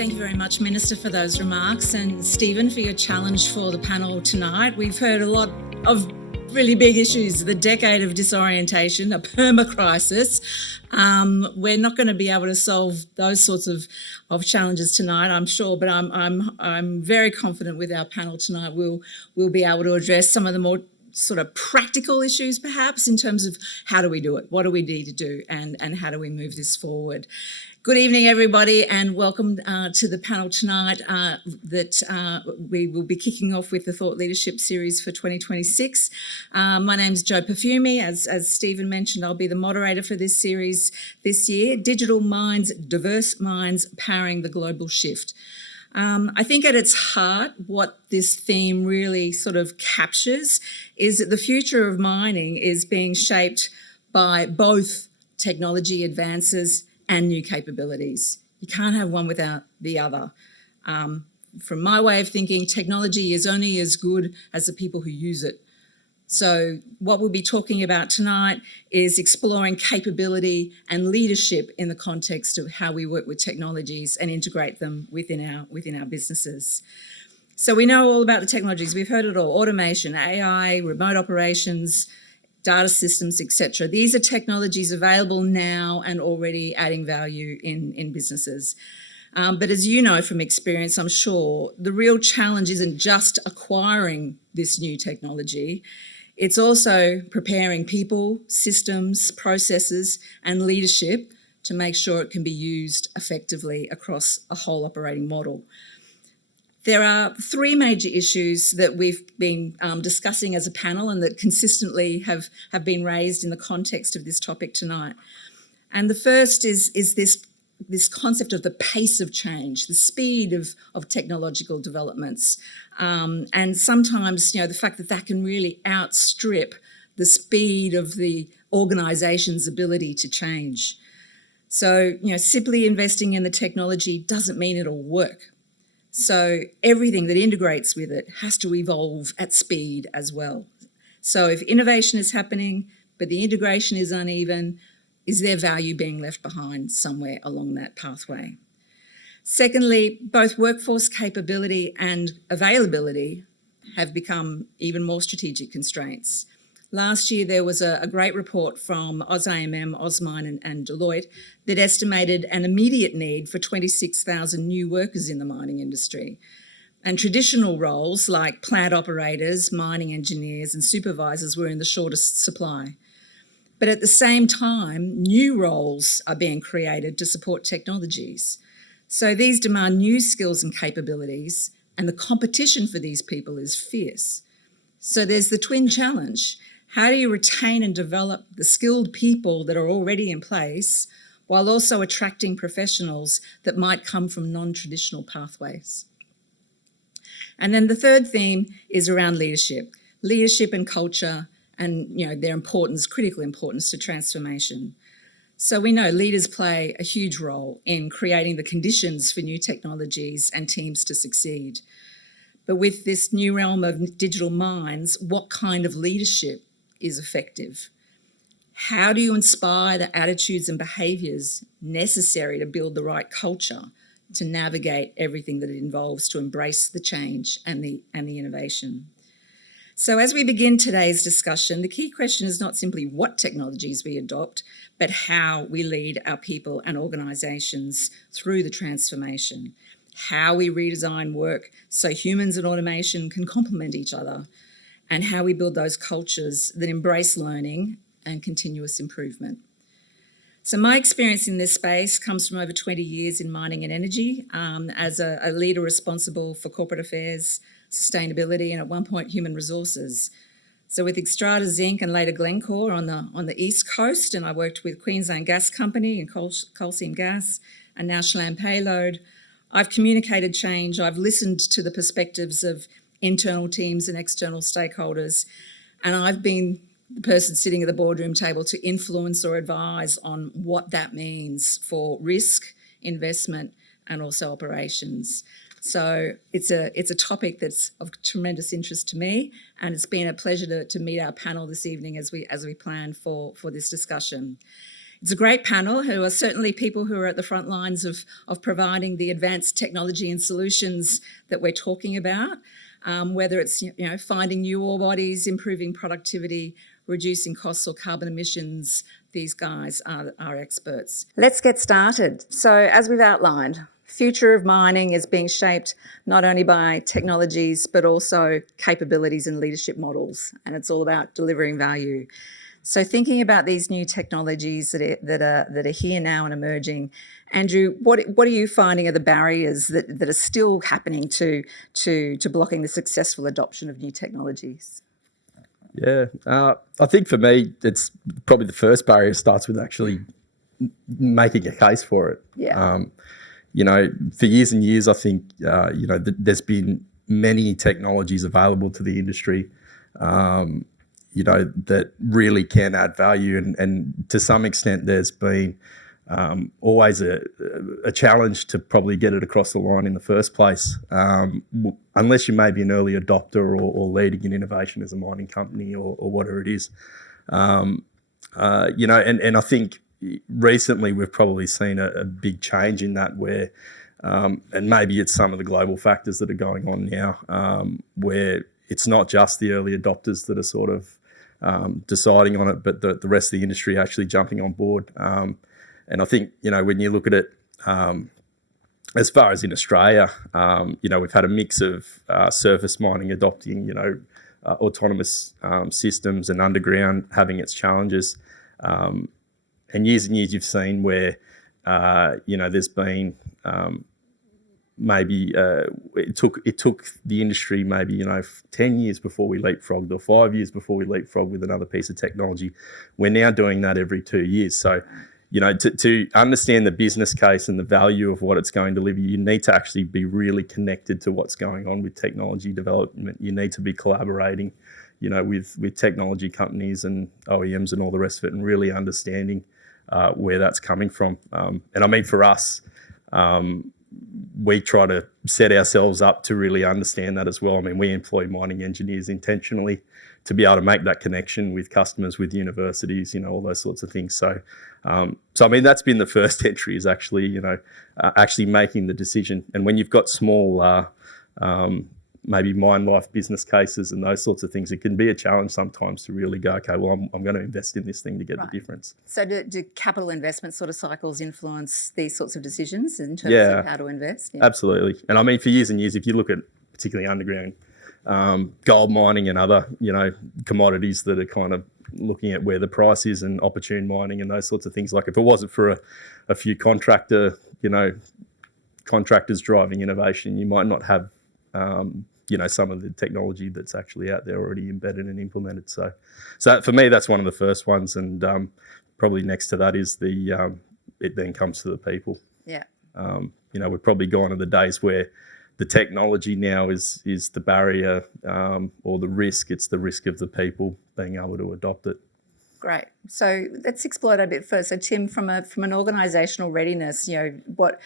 Thank you very much, Minister, for those remarks, and Stephen, for your challenge for the panel tonight. We've heard a lot of really big issues, the decade of disorientation, a perma-crisis. We're not going to be able to solve those sorts of challenges tonight, I'm sure, but I'm very confident with our panel tonight we'll be able to address some of the more sort of practical issues, perhaps, in terms of how do we do it, what do we need to do, and how do we move this forward. Good evening, everybody, and welcome to the panel tonight we will be kicking off with the Thought Leadership Series for 2026. My name's Jo Perfumi. As Stephen mentioned, I'll be the moderator for this series this year, Digital Minds, Diverse Minds, Powering the Global Shift. I think at its heart, what this theme really sort of captures is that the future of mining is being shaped by both technology advances and new capabilities. You can't have one without the other. From my way of thinking, technology is only as good as the people who use it. So what we'll be talking about tonight is exploring capability and leadership in the context of how we work with technologies and integrate them within our businesses. So we know all about the technologies. We've heard it all: automation, AI, remote operations, data systems, etc. These are technologies available now and already adding value in businesses. But as you know from experience, I'm sure, the real challenge isn't just acquiring this new technology. It's also preparing people, systems, processes, and leadership to make sure it can be used effectively across a whole operating model. There are three major issues that we've been discussing as a panel and that consistently have been raised in the context of this topic tonight. And the first is this concept of the pace of change, the speed of technological developments, and sometimes, the fact that can really outstrip the speed of the organisation's ability to change. So, simply investing in the technology doesn't mean it'll work. So everything that integrates with it has to evolve at speed as well. So if innovation is happening, but the integration is uneven, is there value being left behind somewhere along that pathway? Secondly, both workforce capability and availability have become even more strategic constraints. Last year, there was a great report from AusIMM, AusIMM and Deloitte that estimated an immediate need for 26,000 new workers in the mining industry. And traditional roles like plant operators, mining engineers and supervisors were in the shortest supply. But at the same time, new roles are being created to support technologies. So these demand new skills and capabilities, and the competition for these people is fierce. So there's the twin challenge. How do you retain and develop the skilled people that are already in place while also attracting professionals that might come from non-traditional pathways? And then the third theme is around leadership and culture and their importance, critical importance to transformation. So we know leaders play a huge role in creating the conditions for new technologies and teams to succeed. But with this new realm of digital minds, what kind of leadership is effective? How do you inspire the attitudes and behaviours necessary to build the right culture to navigate everything that it involves to embrace the change and the innovation? So as we begin today's discussion, the key question is not simply what technologies we adopt, but how we lead our people and organisations through the transformation, how we redesign work so humans and automation can complement each other, and how we build those cultures that embrace learning and continuous improvement. So my experience in this space comes from over 20 years in mining and energy as a leader responsible for corporate affairs, sustainability, and at one point human resources. So with Xstrata Zinc and later Glencore on the East Coast, and I worked with Queensland Gas Company and Coal Seam Gas, and now Schlam Payload, I've communicated change, I've listened to the perspectives of internal teams and external stakeholders, and I've been the person sitting at the boardroom table to influence or advise on what that means for risk, investment, and also operations. So it's a topic that's of tremendous interest to me, and it's been a pleasure to meet our panel this evening as we plan for this discussion. It's a great panel who are certainly people who are at the front lines of providing the advanced technology and solutions that we're talking about, whether it's finding new ore bodies, improving productivity, reducing costs or carbon emissions. These guys are experts. Let's get started. So as we've outlined, future of mining is being shaped not only by technologies but also capabilities and leadership models, and it's all about delivering value. So thinking about these new technologies that are here now and emerging, Andrew, what are you finding are the barriers that are still happening to blocking the successful adoption of new technologies? Yeah, I think for me, it's probably the first barrier starts with actually making a case for it. Yeah. For years and years, I think, there's been many technologies available to the industry, that really can add value. And to some extent, there's been always a challenge to probably get it across the line in the first place, unless you may be an early adopter or leading in innovation as a mining company or whatever it is. And I think recently we've probably seen a big change in that where, and maybe it's some of the global factors that are going on now, where it's not just the early adopters that are sort of deciding on it, but the rest of the industry actually jumping on board. And I think, when you look at it, as far as in Australia, we've had a mix of surface mining adopting, autonomous systems and underground having its challenges. And years you've seen where, there's been maybe it took the industry maybe 10 years before we leapfrogged, or 5 years before we leapfrogged with another piece of technology. We're now doing that every 2 years. So, to understand the business case and the value of what it's going to deliver, you need to actually be really connected to what's going on with technology development. You need to be collaborating, with technology companies and OEMs and all the rest of it, and really understanding where that's coming from. And I mean, for us, we try to set ourselves up to really understand that as well. I mean, we employ mining engineers intentionally to be able to make that connection with customers, with universities, all those sorts of things. So I mean, that's been the first entry, is actually, actually making the decision. And when you've got small, maybe mine life business cases and those sorts of things, it can be a challenge sometimes to really go, okay, well, I'm going to invest in this thing to get the difference. So do capital investment sort of cycles influence these sorts of decisions in terms of how to invest? Yeah, absolutely. And I mean, for years and years, if you look at particularly underground gold mining and other, commodities that are kind of looking at where the price is and opportune mining and those sorts of things, like if it wasn't for a few contractors driving innovation, you might not have some of the technology that's actually out there already embedded and implemented. So for me, that's one of the first ones, and probably next to that is it then comes to the people. Yeah. We've probably gone to the days where the technology now is the barrier or the risk. It's the risk of the people being able to adopt it. Great. So let's explore that a bit first. So Tim, from an organisational readiness, what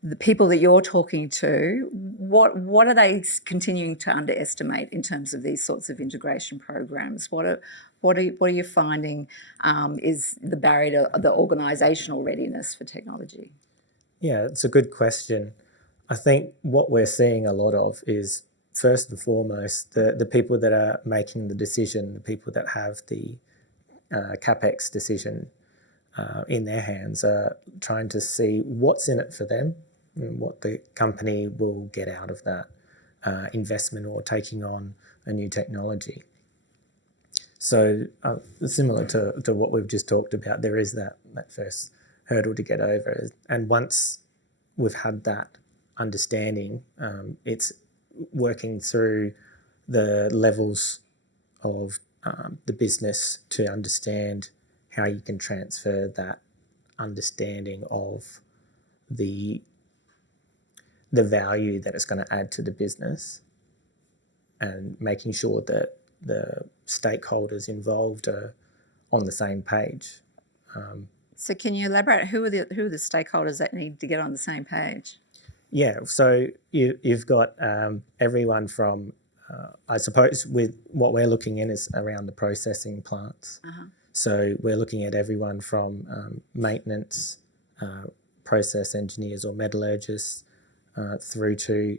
the people that you're talking to, what are they continuing to underestimate in terms of these sorts of integration programs? What are you finding is the barrier to the organisational readiness for technology? Yeah, it's a good question. I think what we're seeing a lot of is, first and foremost, the people that are making the decision, the people that have the CapEx decision in their hands, are trying to see what's in it for them and what the company will get out of that investment or taking on a new technology. So similar to what we've just talked about, there is that first hurdle to get over. And once we've had that understanding, it's working through the levels of the business to understand how you can transfer that understanding of the value that it's going to add to the business, and making sure that the stakeholders involved are on the same page. So can you elaborate? Who are the stakeholders that need to get on the same page? Yeah, so you've got everyone from I suppose with what we're looking in is around the processing plants. So we're looking at everyone from maintenance, process engineers or metallurgists, through to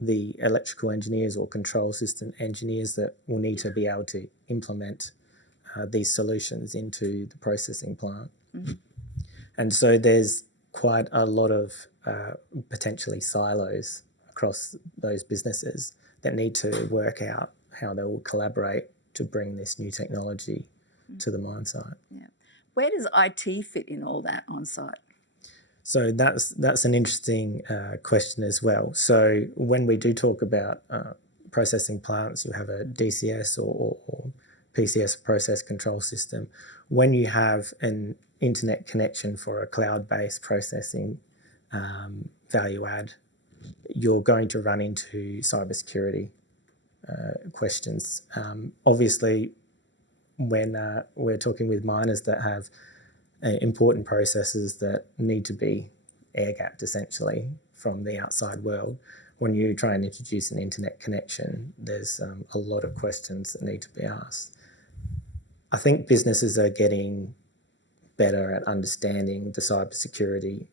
the electrical engineers or control system engineers that will need to be able to implement these solutions into the processing plant. And so there's quite a lot of potentially silos across those businesses that need to work out how they will collaborate to bring this new technology to the mine site. Yeah. Where does IT fit in all that on site? So that's an interesting question as well. So when we do talk about processing plants, you have a DCS or PCS, process control system. When you have an internet connection for a cloud-based processing value add, you're going to run into cybersecurity questions. Obviously, when we're talking with miners that have important processes that need to be air-gapped essentially from the outside world, when you try and introduce an internet connection, there's a lot of questions that need to be asked. I think businesses are getting better at understanding the cybersecurity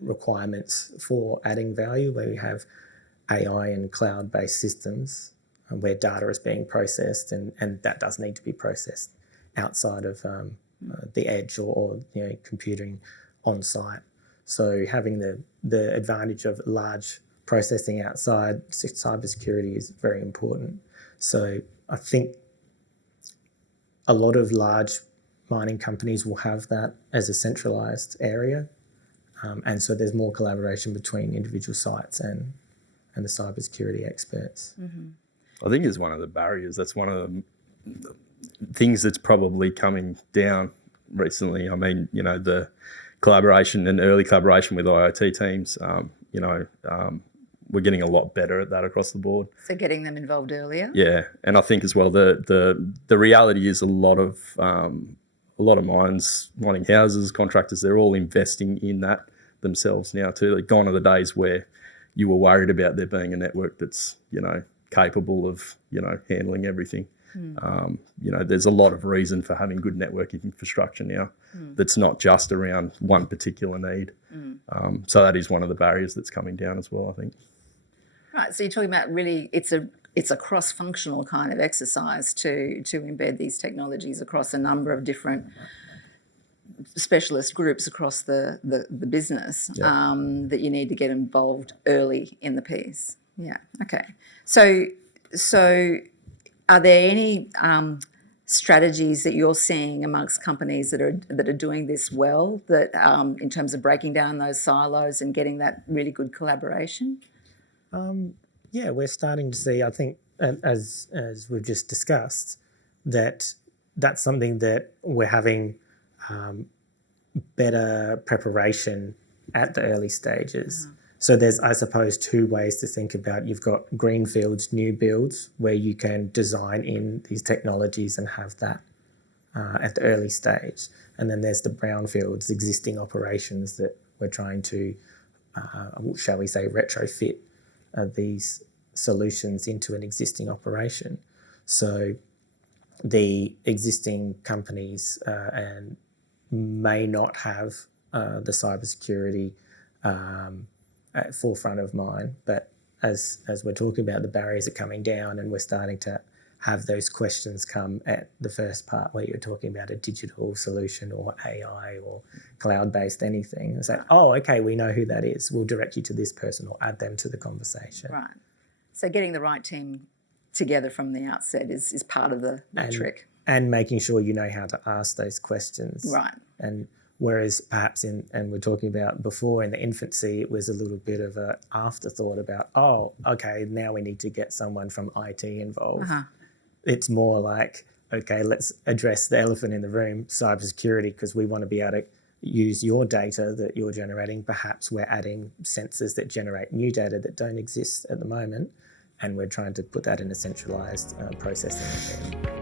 requirements for adding value, where we have AI and cloud-based systems where data is being processed, and that does need to be processed outside of the edge or computing on site. So having the advantage of large processing outside cybersecurity is very important. So I think a lot of large mining companies will have that as a centralised area, and so there's more collaboration between individual sites and the cybersecurity experts. I think it's one of the barriers. That's one of the things that's probably coming down recently. I mean, the collaboration and early collaboration with IoT teams, we're getting a lot better at that across the board. So getting them involved earlier? Yeah, and I think as well the reality is a lot of mines, mining houses, contractors, they're all investing in that themselves now too. Like, gone are the days where you were worried about there being a network that's capable of handling everything. There's a lot of reason for having good networking infrastructure now that's not just around one particular need. So that is one of the barriers that's coming down as well, I think. Right, so you're talking about really it's a cross-functional kind of exercise to embed these technologies across a number of different specialist groups across the business, that you need to get involved early in the piece. Yeah, okay. So are there any strategies that you're seeing amongst companies that are doing this well, that in terms of breaking down those silos and getting that really good collaboration? Yeah, we're starting to see, I think, as we've just discussed, that's something that we're having better preparation at the early stages. So there's, I suppose, two ways to think about. You've got greenfields, new builds, where you can design in these technologies and have that at the early stage. And then there's the brownfields, existing operations that we're trying to, shall we say, retrofit these solutions into an existing operation. So the existing companies and may not have the cybersecurity at forefront of mind, but as we're talking about, the barriers are coming down, and we're starting to have those questions come at the first part where you're talking about a digital solution or AI or cloud-based anything. It's like, oh, okay, we know who that is. We'll direct you to this person or add them to the conversation. Right. So getting the right team together from the outset is part of the trick. And making sure you know how to ask those questions. Right. And whereas perhaps and we're talking about before in the infancy, it was a little bit of an afterthought about, oh, okay, now we need to get someone from IT involved. It's more like, okay, let's address the elephant in the room, cybersecurity, because we want to be able to use your data that you're generating. Perhaps we're adding sensors that generate new data that don't exist at the moment, and we're trying to put that in a centralised processing.